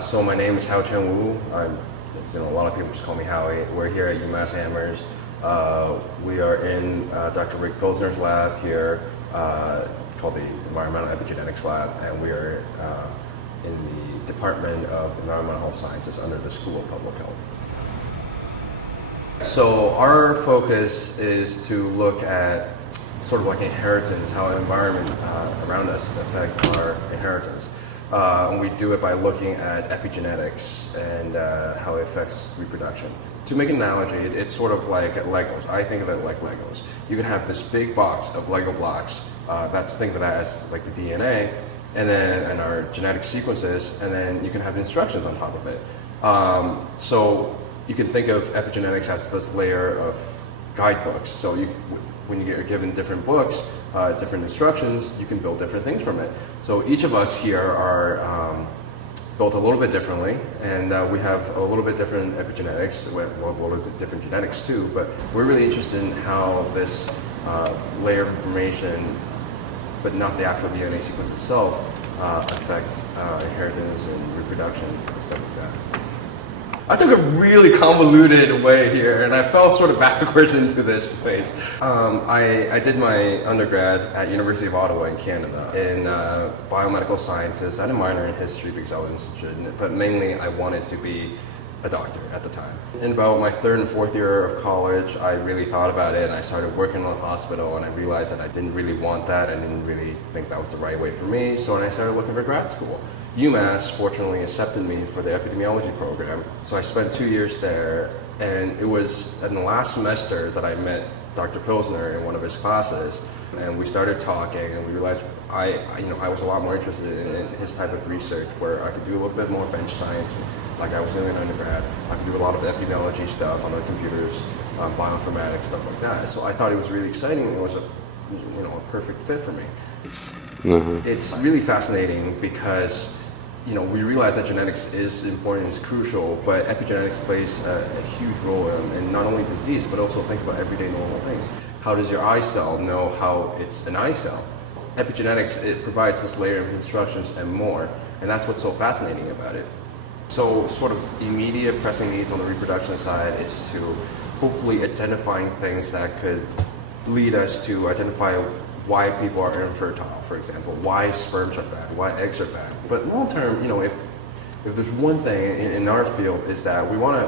So my name is Haotian Wu. A lot of people just call me Howie. We're here at UMass Amherst. We are in Dr. Rick Pilsner's lab here, called the Environmental Epigenetics Lab, and we are in the Department of Environmental Health Sciences under the School of Public Health. So our focus is to look at sort of like inheritance, how the environment around us affect our inheritance. And we do it by looking at epigenetics and how it affects reproduction. To make an analogy, it's sort of like Legos. I think of it like Legos. You can have this big box of Lego blocks. Think of that as like the DNA, and our genetic sequences, and then you can have instructions on top of it. So you can think of epigenetics as this layer of guidebooks. So when you get given different books, different instructions, you can build different things from it. So each of us here are built a little bit differently, and we have a little bit different epigenetics. We have a little bit different genetics too, but we're really interested in how this layer of information, but not the actual DNA sequence itself, affects inheritance and reproduction and stuff like that. I took a really convoluted way here, and I fell sort of backwards into this place. I did my undergrad at University of Ottawa in Canada in biomedical sciences. I had a minor in history because I was interested in it, but mainly I wanted to be a doctor at the time. In about my third and fourth year of college, I really thought about it, and I started working in a hospital, and I realized that I didn't really want that. I didn't really think that was the right way for me, so then I started looking for grad school. UMass fortunately accepted me for the epidemiology program, so I spent 2 years there, and it was in the last semester that I met Dr. Pilsner in one of his classes, and we started talking, and we realized I was a lot more interested in his type of research, where I could do a little bit more bench science, like I was doing in undergrad. I could do a lot of epidemiology stuff on the computers, bioinformatics, stuff like that. So I thought it was really exciting, and it was a perfect fit for me. Mm-hmm. It's really fascinating because we realize that genetics is important, it's crucial, but epigenetics plays a huge role in not only disease, but also think about everyday normal things. How does your eye cell know how it's an eye cell? Epigenetics, it provides this layer of instructions and more, and that's what's so fascinating about it. So sort of immediate pressing needs on the reproduction side is to hopefully identifying things that could lead us to identify why people are infertile, for example, why sperms are bad, why eggs are bad. But long term, if there's one thing in our field is that we want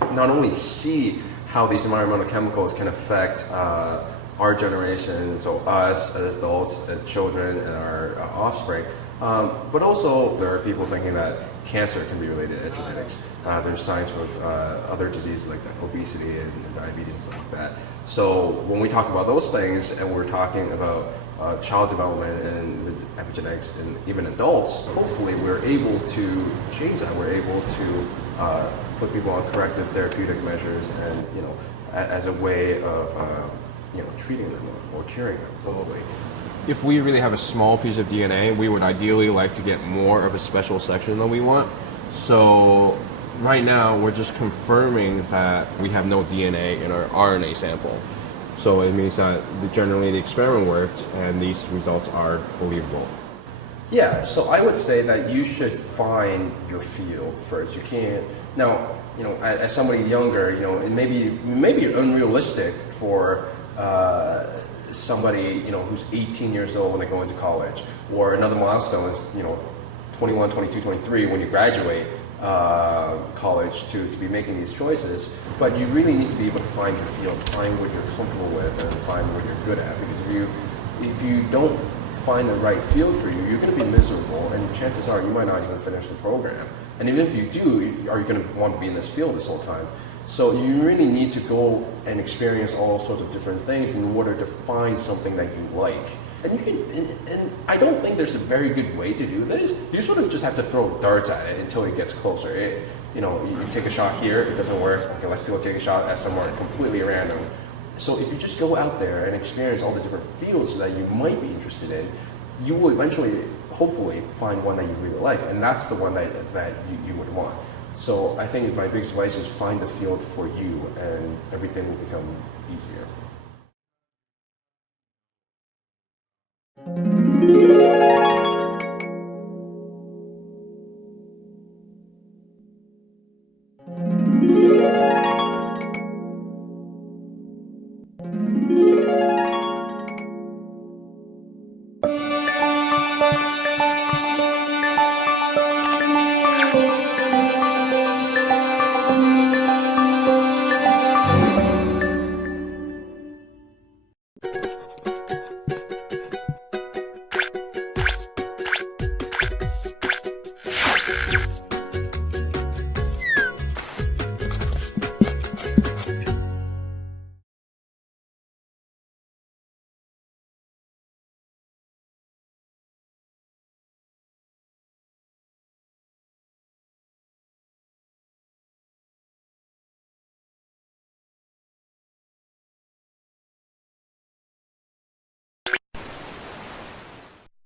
to not only see how these environmental chemicals can affect our generation, so us as adults and children and our offspring, but also there are people thinking that cancer can be related to genetics. There's science with other diseases like obesity and diabetes and stuff like that. So when we talk about those things, and we're talking about child development and epigenetics and even adults, hopefully we're able to change that. We're able to put people on corrective therapeutic measures, and as a way of treating them or curing them, hopefully. If we really have a small piece of DNA, we would ideally like to get more of a special section than we want. So right now, we're just confirming that we have no DNA in our RNA sample. So it means that generally the experiment worked, and these results are believable. Yeah, so I would say that you should find your field first. You can't, now, as somebody younger, it may be unrealistic for somebody who's 18 years old when they go into college, or another milestone is 21, 22, 23 when you graduate college to be making these choices. But you really need to be able to find your field, find what you're comfortable with, and find what you're good at. Because if you don't find the right field for you, you're going to be miserable, and chances are you might not even finish the program. And even if you do, are you going to want to be in this field this whole time? So you really need to go and experience all sorts of different things in order to find something that you like. And and I don't think there's a very good way to do this. You sort of just have to throw darts at it until it gets closer. You take a shot here, it doesn't work. Okay, let's still take a shot at somewhere completely random. So if you just go out there and experience all the different fields that you might be interested in, you will eventually, hopefully, find one that you really like, and that's the one that you would want. So I think my biggest advice is find the field for you, and everything will become easier.